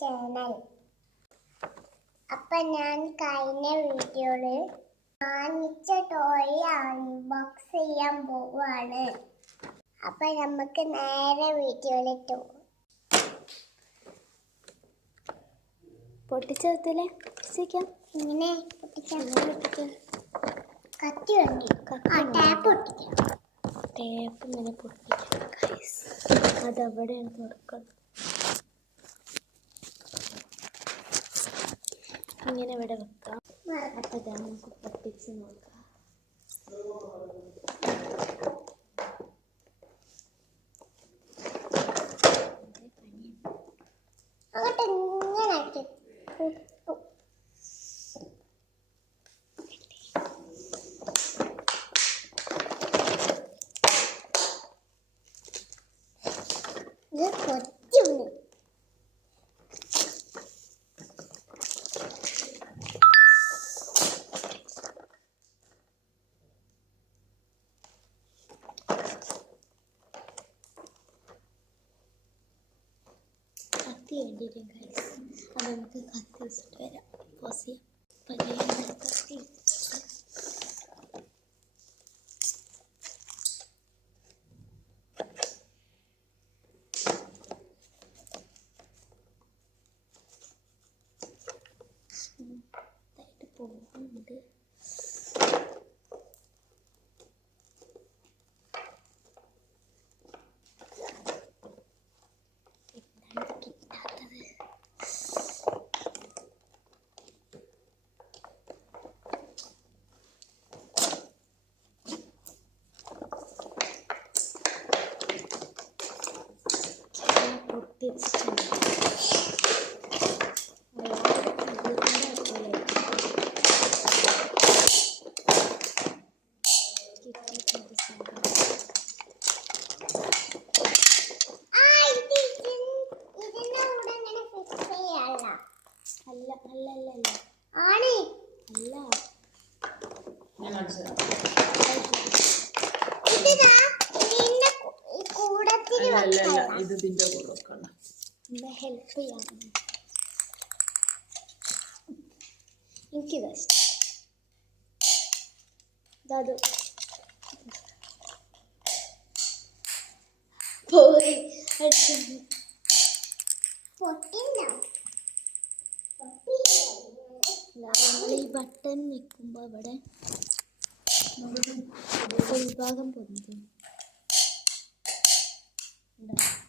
Channel. അപ്പം ഞാൻ കഴിഞ്ഞ വീഡിയോയിൽ വാങ്ങിച്ച ടോയ് അൺബോക്സ് ചെയ്യാൻ പോവാണ്. അപ്പം നമുക്ക് നേരെ വീഡിയോയിലിട്ട് പൊട്ടിച്ചെടുത്തില്ലേ? ഇങ്ങനെ പൊട്ടിക്കാം. കത്തി വേണ്ടി ടാപ്പ് പൊട്ടിക്കാം. ടേപ്പ് ഇങ്ങനെ പൊട്ടിക്കാം. അതവിടെയാണ് തുറക്കുന്നത്. ഇങ്ങനെ ഇവിടെ വെക്കാം. അപ്പം ഇതാ നമുക്ക് പൊട്ടിച്ച് നോക്കാം. അങ്ങോട്ട് ഇങ്ങനെ ആക്കി ഇത് കൊച്ചുണ്ട്. കത്തി വേണ്ടിയിട്ട് അത് നമുക്ക് കത്തി വെച്ചിട്ട് വരാം. പോസ് ചെയ്യാം. പഴയ കത്തി ഇതായിട്ട് പോകുന്നുണ്ട്. ഹെൽപ്പ് ചെയ്യാൻ എനിക്കിത് അത് പോയി നമ്മൾ ഈ ബട്ടൺ നിൽക്കുമ്പോൾ അവിടെ ഉൾഭാഗം പൊന്തും.